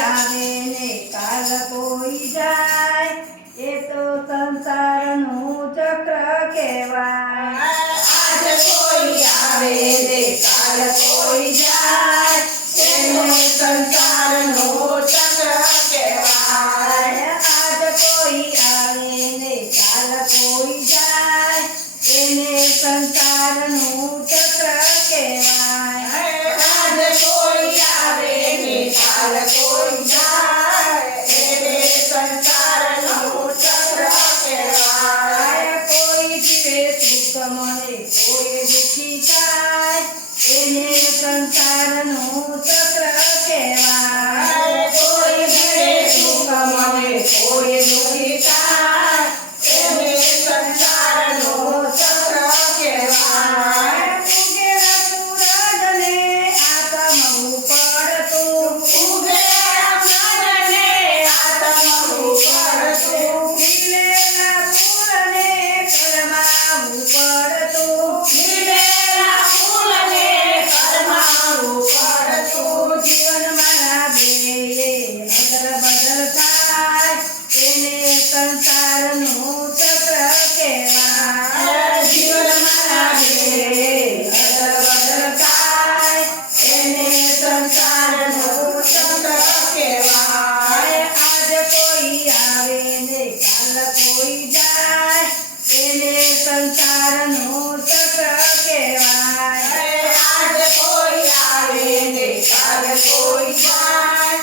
આવે ને કાલ કોઈ જાય, એ તો સંસારનું ચક્ર કહેવાય. આજ કોઈ આવે ને કાલ કોઈ જાય, એનો સંસારનો ચક્ર કહેવાય. આજ કોઈ આવે ને કાલ કોઈ જાય, એને સંસારનું ચક્ર કહેવાય. આજ કોઈ આવે ને કાલ કોઈ જાય, એને સંસારનો ચક્ર કહેવાય. કોઈ જીવે સુખ મળે કોઈ દુઃખી થાય, એને સંસારનું ચક્ર કહેવાય. કોઈ જીવે સુખ મળે કોઈ દુઃખી થાય, એને સંસારનો ચક્ર કહેવાય. ઉગેલા સૂરજને આત્મા પડતું, ઉગેલા સૂરજને આત્મા પડતું, ખીલેલા ફૂલને કરમાવું પડતું, ખીલેલા ફૂલને કરમાવું પડતું. જીવનમાં બેયે અદલ બદલ થાય, એને સંસારનું ચક્ર કહેવાય. જીવનમાં બે અદલ બદલ થાય, એને સંસારનો ચક્ર કહેવાય. આજ કોઈ આવે ને કાલ કોઈ જાય, એને સંસારનું ચક્ર કહેવાય. આજ કોઈ આવે ને કાલ કોઈ જાય,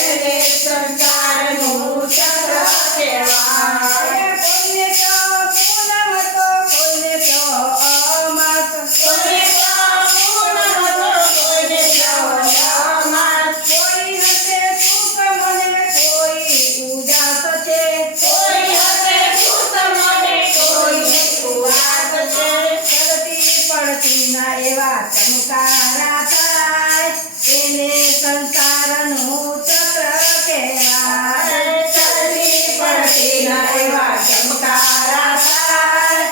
એને સંસારનું ચક્ર કહેવાય. કોઈને તો પૂનમ તો કોઈને તો અમાસ, કોઈને તો પૂનમ તો કોઈને તો અમાસ, કોઈ હશે સુખ મને કોઈ ઉદાસ છે, કોઈ હશે સુખ મને કોઈને ઉદાસ છે. ચડતી પડતી ના એવા ચમકારા થાય, એને સંસારનું ચક્ર કહેવાય. ચડતી પડતી ના એવા ચમકારા થાય,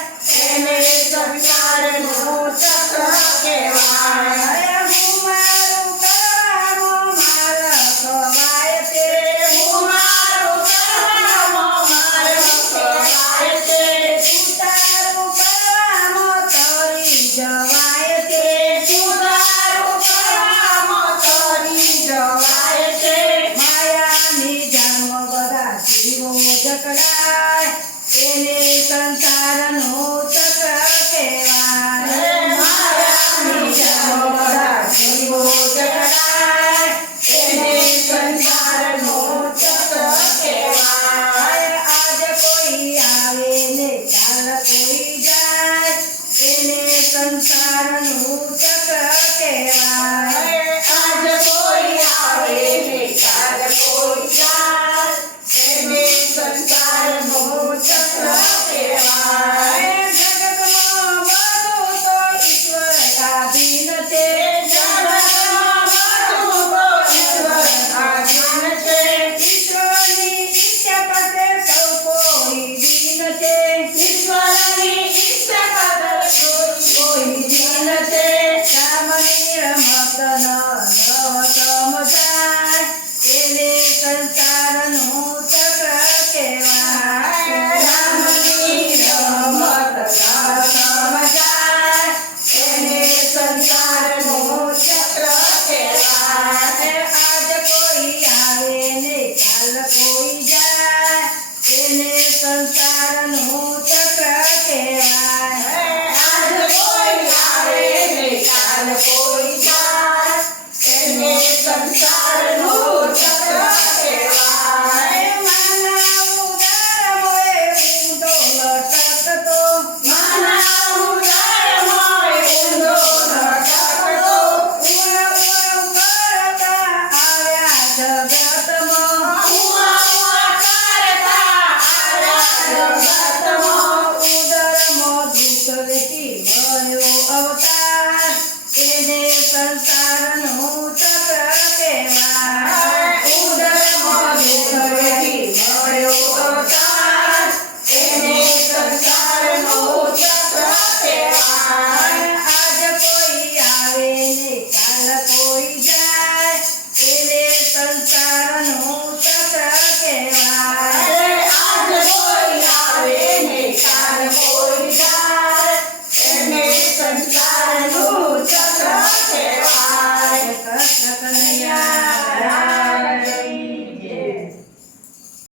એને સંસારનો ચક્ર કહેવાય. હું મારું કરવામાં મારા ખવાય છે, હું મારું કરવામાં મારું ખવાય છે, તું તારું કરવામાં તરી જવાય છે. તું તારું કરવામાં તરી જવાય છે. માયાની જાણમાં બધા જીવો જકડાય, એને સંસારનું ચક્ર કહેવાય. માયાની જામ બધા જીવો જકડાય, એને સંસારનો ચક્ર કહેવાય. આજ કોઈ આવે ને કાલ કોઈ જાય, એને સંસારનું ચક્ર કહેવાય. આજ કોઈ આવે ને કાલ કોઈ જાય, એને સંસારનો ચક્ર કહેવાય. જગતમાં બધું તો ઈશ્વર આધીન છે, જગતમાં બધું તો ઈશ્વર આધીન છે. ઈશ્વરની ઈચ્છા પાસે સૌ કોઈ દીન છે. ઈશ્વરની ઈચ્છા પર કોઈ દીન છે. રામની રમત નવ સમજાય, એને સંસારનું ચક્ર કહેવાય. રામની રમત ન સમજાય, એને સંસારનો ચક્ર કહેવાય. આજ કોઈ આવે ને કાલ કોઈ જાય, એને સંસારનું ચક્ર કહેવાય. આજ કોઈ આવે ને કાલ કોઈ જાય, એને સંસારનો ચક્ર કહેવાય. માના ઉદાર મોએ ઊંધો લટકતો, માના ઉદરમય ઊંધો લટકતો, ઉણ કરતા આવ્યા જગતમાં, ઉઆ કરતા આવ્યા જગતમાં. ઉદરમાં દુઃખ વેઠી મળ્યો અવતાર, એને સંસારનું ચક્ર કહેવાય. ઉદરમાં દુઃખ વેઠી મળ્યો અવતાર, એને સંસારનો ચક્ર કહેવાય. આજ કોઈ આવે ને કાલ કોઈ જાય, એને સંસારનું કૃષ્ણ કનૈયા લાલ